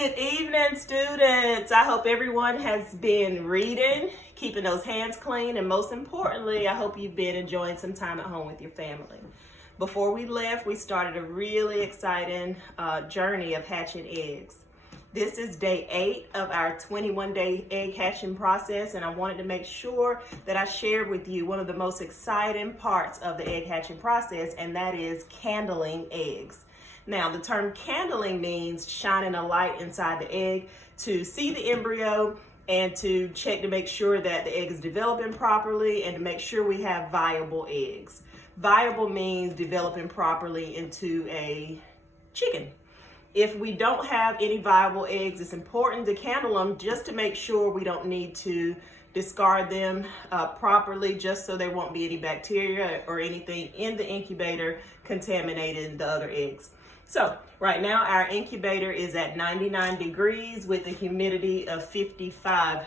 Good evening, students. I hope everyone has been reading, keeping those hands clean, and most importantly, I hope you've been enjoying some time at home with your family. Before we left, we started a really exciting journey of hatching eggs. This is day 8 of our 21-day egg hatching process, and I wanted to make sure that I shared with you one of the most exciting parts of the egg hatching process, and that is candling eggs. Now, the term candling means shining a light inside the egg to see the embryo and to check to make sure that the egg is developing properly and to make sure we have viable eggs. Viable means developing properly into a chicken. If we don't have any viable eggs, it's important to candle them just to make sure we don't need to discard them properly, just so there won't be any bacteria or anything in the incubator contaminating the other eggs. So right now our incubator is at 99 degrees with a humidity of 55%.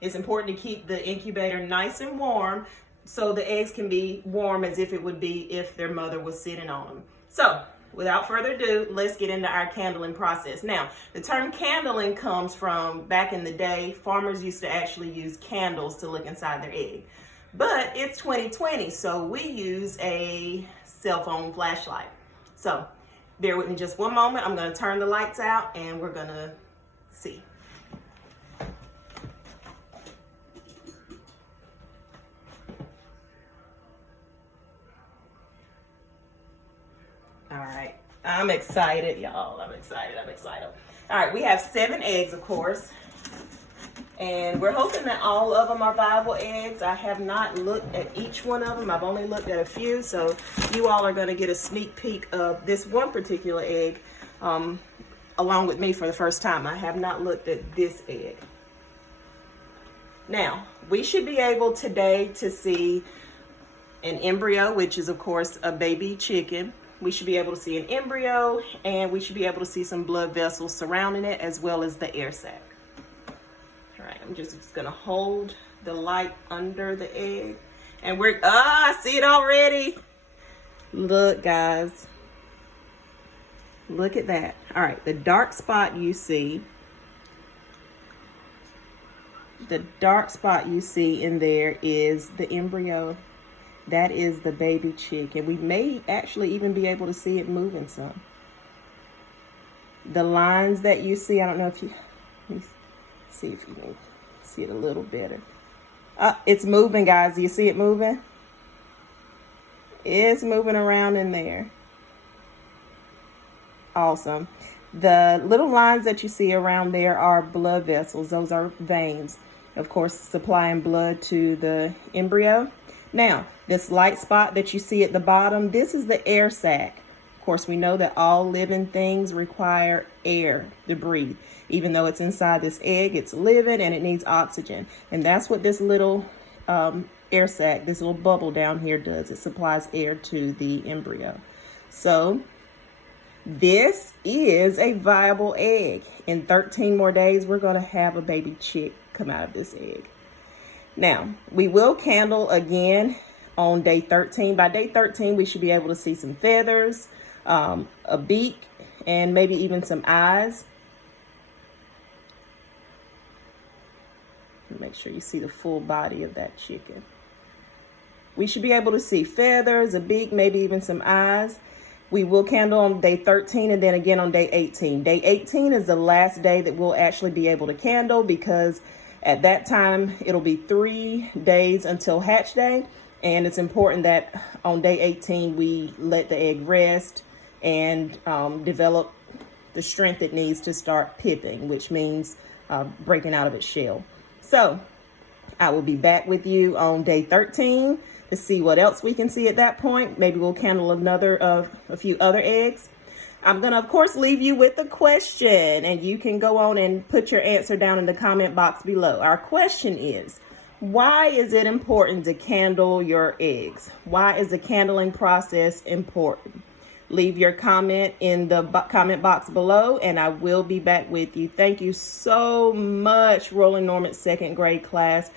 It's important to keep the incubator nice and warm so the eggs can be warm as if it would be if their mother was sitting on them. So without further ado, let's get into our candling process. Now, the term candling comes from back in the day. Farmers used to actually use candles to look inside their egg. But it's 2020, so we use a cell phone flashlight. So bear with me just one moment. I'm going to turn the lights out and we're going to see. All right, I'm excited, y'all. I'm excited. All right, we have 7 eggs, of course, and we're hoping that all of them are viable eggs. I have not looked at each one of them. I've only looked at a few, so you all are going to get a sneak peek of this one particular egg along with me for the first time. I have not looked at this egg. Now, we should be able today to see an embryo, which is, of course, a baby chicken. We should be able to see an embryo, and we should be able to see some blood vessels surrounding it, as well as the air sac. All right, I'm just gonna hold the light under the egg, and I see it already. Look, guys, look at that. All right, the dark spot you see, in there is the embryo. That is the baby chick, and we may actually even be able to see it moving some. The lines that you see, I don't know if you, let me see if you can see it a little better. It's moving, guys. Do you see it moving? It's moving around in there. Awesome. The little lines that you see around there are blood vessels. Those are veins, of course, supplying blood to the embryo. Now, this light spot that you see at the bottom, this is the air sac. Of course, we know that all living things require air to breathe. Even though it's inside this egg, it's living and it needs oxygen. And that's what this little air sac, this little bubble down here does. It supplies air to the embryo. So this is a viable egg. In 13 more days, we're going to have a baby chick come out of this egg. Now, we will candle again on day 13. By day 13, we should be able to see some feathers, a beak, and maybe even some eyes. Make sure you see the full body of that chicken. We should be able to see feathers, a beak, maybe even some eyes. We will candle on day 13 and then again on day 18. Day 18 is the last day that we'll actually be able to candle, because at that time, it'll be 3 days until hatch day, and it's important that on day 18, we let the egg rest and develop the strength it needs to start pipping, which means breaking out of its shell. So I will be back with you on day 13 to see what else we can see at that point. Maybe we'll candle a few other eggs. I'm going to, of course, leave you with a question, and you can go on and put your answer down in the comment box below. Our question is, why is it important to candle your eggs? Why is the candling process important? Leave your comment in the comment box below, and I will be back with you. Thank you so much, Roland Norman 2nd grade class.